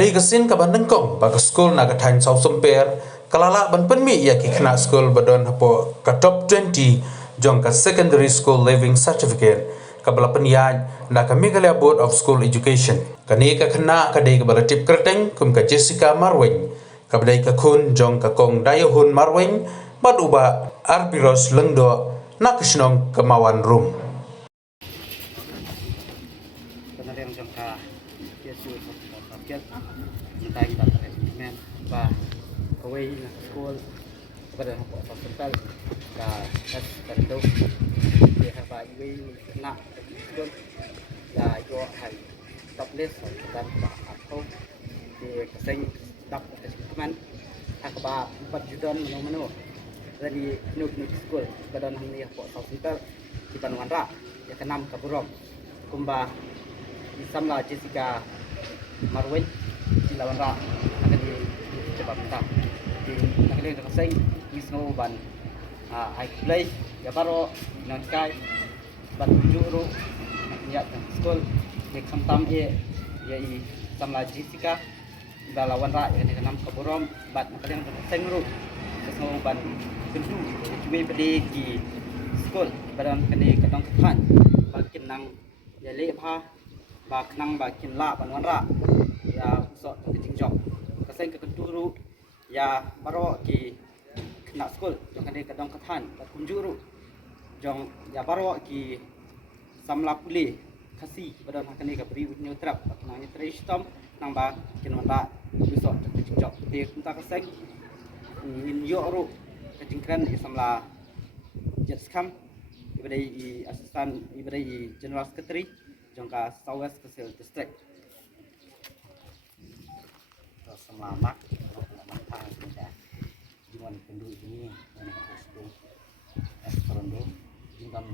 Kadai kesin ka bandengkong ba school na kathan sau semper kalala ban penmi ya ki kena school badon hapo ka top 20 jong ka secondary school living certificate kabala penyan na ka Meghalaya Board of School Education kani ka kena kadai ka balatip kerteng kum ka Jessica Marwing kabadai ka kun jong ka kong Dayahun Marwing baduba Arbiros Lengdo na kisnong kemawan room Penarian jangka Yesus Rakyat minta kita treatment bah away na school kepada apa hospital dah tes tentu dia apa away nak school dah itu hai top list dan atau dia keseng top teman akba 4 juta menu dari nuk school badan hang apa hospital di Panuan Ra ya kenam kaburom kumba Samla Jessica Marwin di lawan Ra akan dicoba minta di negeri Kaseng di snow ban I play ya baru nangkai ban juru niat school di kantam ye i Samla Jessica di lawan Ra yang kenam kaburom bat negeri Kaseng ru snow ban tentu cuba pedi di school badan kene kadang ketan bakin nang ya lepa bak nang bakin la Panuan Ra ya usok keting job kaseng ke keduru ya baro ki kena school jong kane kadang ketan kunjuru jong ya baro ki samla puli kasi badan kane ka beri new trap nang tristom nang ba Panuan Ra usok keting job de kunta kaseng in yo ru keting kran samla jet scam ibadai asisten ibadai general secretary jangka Southwest Kecil District. Selamat pagi saja. Jualan penduduk ini yang tersebut Esperando dengan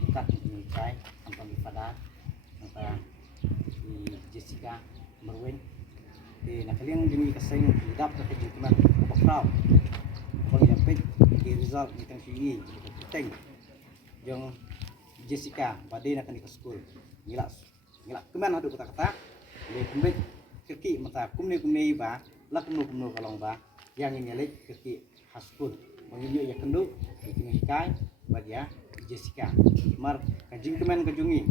tingkat nilai sampai pada antara di Jessica Marwin di nakaliang demi kasing hidap ke kejutan bakal bang dapat di result di tangki penting yang Jessica badai nak ke school ngilak keman ada kata-kata le kembali keki mata kumne ba la kumno kalong ba yang ini lek keki school menginyo ya kendu ini kai bagia Jessica mar kajing keman kajungi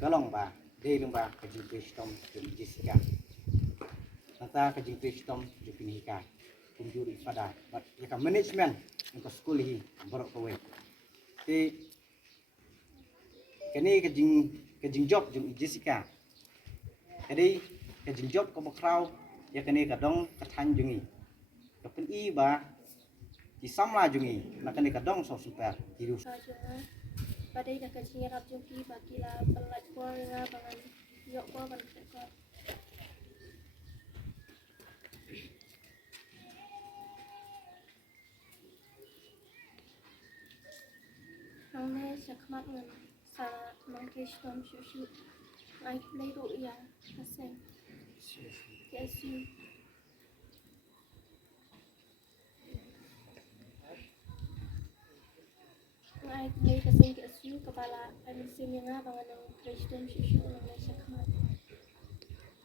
kalong ba dei lumba kajing kristom Jessica mata kajing kristom jupini kai kunjuri pada ya ka management untuk school hi borok kowe kini kejing job jung Jessica jadi kejing job ko bakraw ya kini kadong kathan jungi kapen i ba di samla jungi na kini kadong so super hiru pada ida kejing rap jungi bakila pelat kuala bangan yok ko ban ko Nang sakmat ngan sa mangkesh tom shushu ai play ro ya kaseng yes you ai play kaseng yes you kepala alisin yang apa nang kesh tom shushu nang sakmat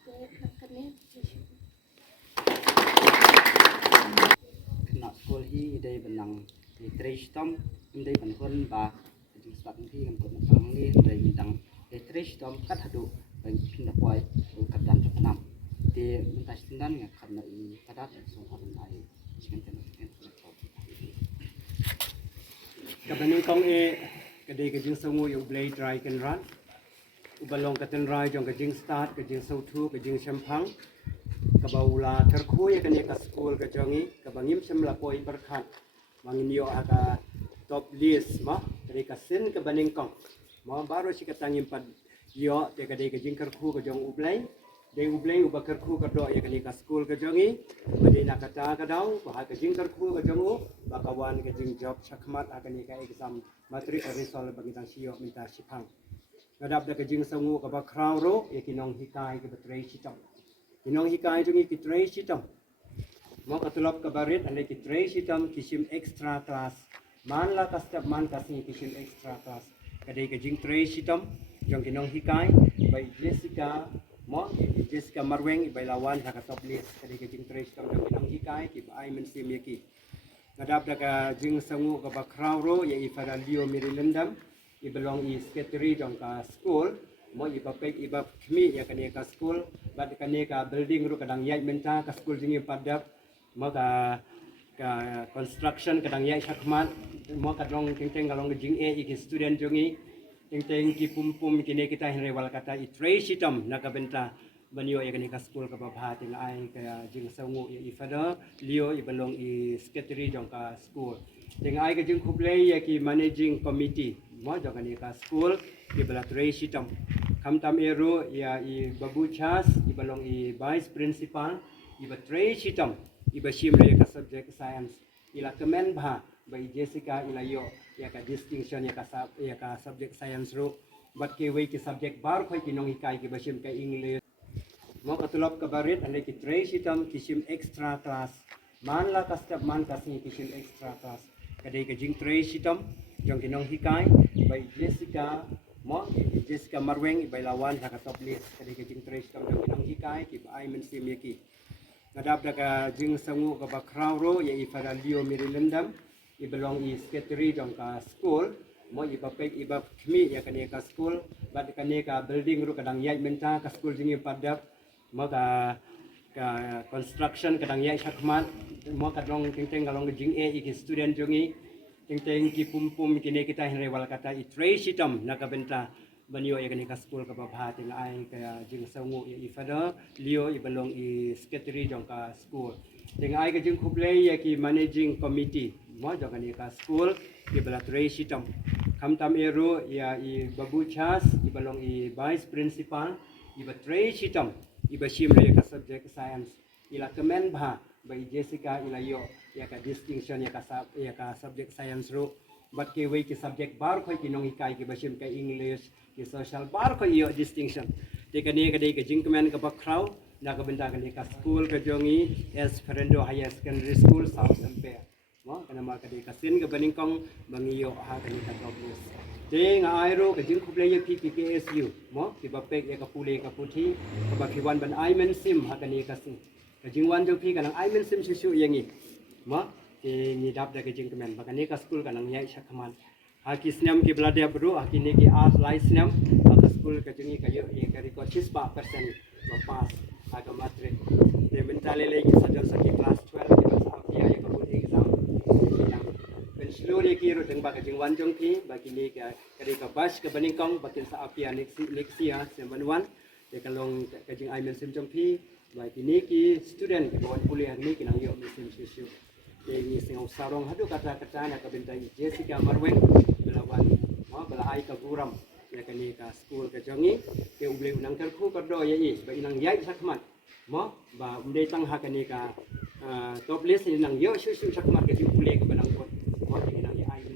ke nakane shushu kena school hi dai benang di tristom dai banhon ba di sat ni kan ko nang ni dai bintang tristom kat hadu bagi pindah poi kadan jepanam di mentas tindan ya karena i padat so harun ai chicken ten kabani kong kadai kajing sangu yu blade dry can run ubalong katan rai jong kajing start kajing sautu kajing champang kabaula terku ya kani ka school kajongi kabangim semla poi berkat mangin yo aga top list ma dari kasin kabaning kong ma baru si katangim pad yo te kadai kajing kerku kajong ublay dei ublay ubakar ku kado ya kani ka school kajongi bade na kata kadau bah kajing kerku kajongu bakawan kajing job chakmat akani ka exam matri result bagi tang siyo minta sipang ngadap da kajing sangu ka bakraw ro yakinong hikai ke betray sitong inong hikai jungi kitray sitong mo katulop ka barit ale kitray sitong kisim extra class man la ka step man kasi kisim extra class kadai kajing tray sitong jong kinong hikai by Jessica mo Jessica Marweng ibailawan sa top list kadi ka jing trace tong nang hikay ki ai men sim yaki ngadap daga jing sangu ka bakraw ro ya ifara Leo Mirilendam ibelong i secretary dong ka school mo iba pek iba kmi ya kani ka school bad kani ka building ro kadang yai menta ka school jing padap mo ka construction kadang yai sakmat mo kadang teng kalong jing iki student jongi teng ki pum kini kita hinrewal kata i trace hitam nakabenta banyo ya kani ka school ka babha ting ai ka jing sangu ya ifada Leo ibelong i secretary dong ka school ting ai ka jing khublei ya ki managing committee mo jong kani ka school ki bela trace hitam kamtam eru ya i babu chas ibelong i vice principal iba trace hitam iba shimre ka subject science ila kemen bha bai Jessica ila yo ya ka distinction ya ka subject science ro bat ke we ki subject bar khoi ki nong ikai ki bashim ka English mo katulop ka barit ande ki trace hitam kisim extra class man la ka step man ka sing kisim extra class kadai ka jing trace hitam jong ki nong hikai bai Jessica mo Jessica Marweng ibailawan sa ka top list kadai ka jing trace hitam jong ki nong hikai ki ai men sim yaki ngadap daga jing sangu ka bakraw ro ya ifara Leo Mirilendam ibelong i secretary dong ka school mo iba pek iba kmi ya kani ka school bad kani ka building ro kadang yai menta ka school jing padap mo ka construction kadang yai sakmat mo kadang teng kalong jing iki student jongi teng ki pum kini kita hinrewal kata i trace hitam nakabenta banyo ya kani ka school ka babha ting ai ka jing sangu ya ifada Leo ibelong i secretary dong ka school ting ai ka jing khublei ya ki managing committee mo jong kani ka school ki bela trace hitam kamtam eru ya i babu chas ibelong i vice principal iba trace hitam iba shimre ka subject science ila kemen bha bai Jessica ila yo ya ka distinction ya ka subject science ro bat ke we ki subject bar khoi ki nong ikai ki bashim ka English ki social bar khoi yo distinction te kani ka dei ka jingkemen ka bakraw na ka benda kani ka school ka jongi Esperando Higher Secondary School South Sampai mo kana ma ka dei ka sin ka baningkong bangiyo ha kani ka topless te nga airo ka jing khublei ya PKSU mo ki bapek ya ka pule ka puthi ka bakiwan ban ai men sim ha kani ka sin ka jingwan jo pi kanang ai men sim sisu yangi mo ke ni dap da ke jingkemen bakani ka school kanang yai sakhaman haki snam ki blade bro haki ne ki art life snam ka school ka jingi ka yo ye ka record 6% ba pass aga matre te mentale le ki sajal saki class 12 ki ba sa ya ka pun exam ben slowly ki ro teng ba ka jingwan jong pi baki ne ka ka bas ka baningkong bakin sa apia next year semanwan te kalong ka jing ai men sim jong pi baki ne ki student ka bon kuliah ni kinang yo sim sisu ni sing sarong hadu kata-kata na kabenta Jessica Marweng belawan mo bela ai ka guram ya kani ka school ka jongi ke uble unang terku kordo ya i ba inang yai sakmat mo ba umde tang ha kani ka top list inang yo susu sakmat ke uble ka banang ko mo inang ai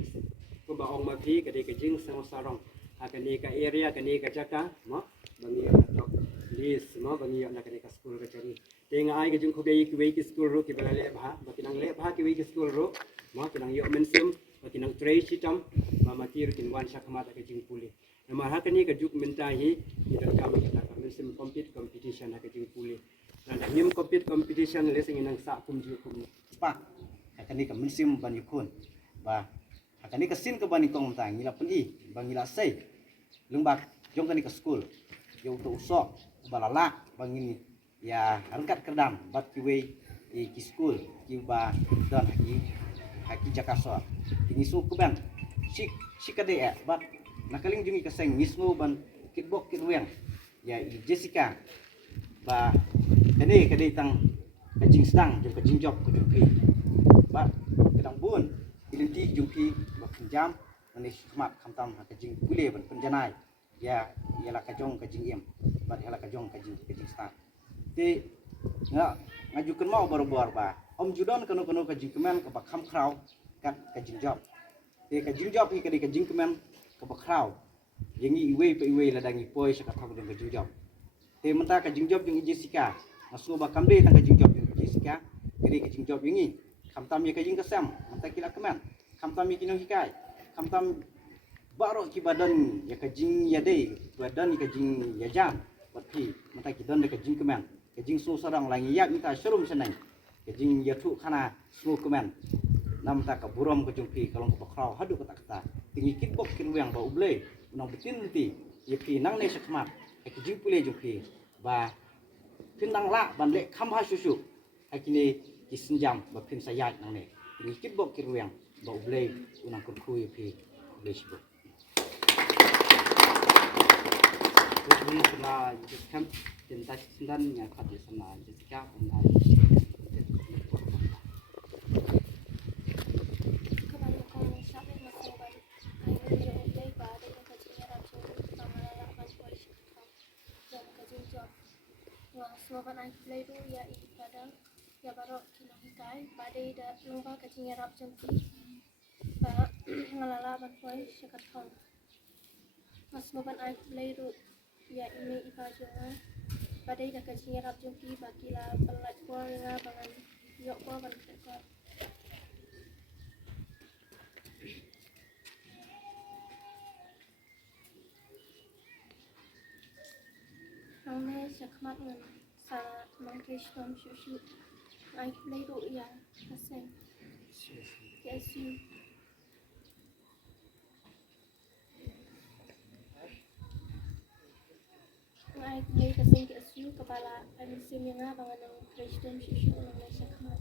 ko ba ong ma phi ka de ka jing sing sarong ha kani ka area kani ka jaka mo bangi ka top list mo bangi na kani ka school ka jongi tenga ai ke jung ko ki we ki school ro ki bala le bha bakinang le bha ki we ki school ro ma kinang yo mensim bakinang trace hitam ma matir kin wan sakmat ka jing puli ma ha kani ka juk mentahi kita kam kita ka mensim competition ha ka jing puli dan nim competition le sing nang sa kum ju kum pa kani ka mensim ban yukun ba kani ka sin ka bani kong tang ngila peni bangila sei lungbak jong kani ka school yo to usok balala bangini ya angkat kerdam bat kiwe ki school ki ba dan haki Jakarta ini su kuban sik kade ya bat nakaling jungi kaseng ngismu ban kitbok kitweng ya Jessica ba kade tang kajing sedang jong kajing job ku jumpi ba kadang bun ilinti jumpi ba jam manis khmat khamtam kajing kule ban penjanai ya ialah kajong kajing em bat ialah kajong kajing start te ngajukan mau baru-baru ba om judon kono kajing kemen ka bakham kraw kat kajing job te kajing job i kajing kemen ka bakraw yengi iwe pe iwe ladangi poi sa ka kajing job te menta kajing job yung Jessica masu ba kamde tang kajing job yung Jessica kajing job yengi kamtam ye kajing kasam menta kila kemen kamtam ye kinong hikai kamtam baro ki badan ya kajing yade badan kajing ya jam phi mà ta chỉ đơn cái jing comment cái jing su sarang lagi ya minta serum seneng cái jing ya thu khana su comment nam ta ka buram ka jung phi kalong ka khrau hadu ka takta tingi kit bok kin wang ba uble unang bitin ti ye phi nang ne sakmat cái jing pule jung phi ba phin nang la ban le kham ha su ai kini kisinjam ba phin sayat nang ne tingi kit bok kin wang ba uble unang kun khu ye phi uble sibo ini kena jadikan cinta sindan yang kata sana jadikan benar. Kebanyakan sahabat masih baru. Hanya jauh lebih pada yang kajian rapi pengelolaan polisi dan kajian. Wah, semua anak play tu ya ibadah ya baru kini hikai pada ida lupa kajian rapi bah pengelolaan polisi kan. Mas semua anak play tu ya ini ibadah pada ida kajian rapi bagilah pelat pol dengan bangan yok pol bangan. Nangnya sekhmat ngan sa mangkish nom shushu ai play ro ya kaseng kesu ai play kaseng kesu kepala ani semia bangan nang Krishna shushu nangnya sekhmat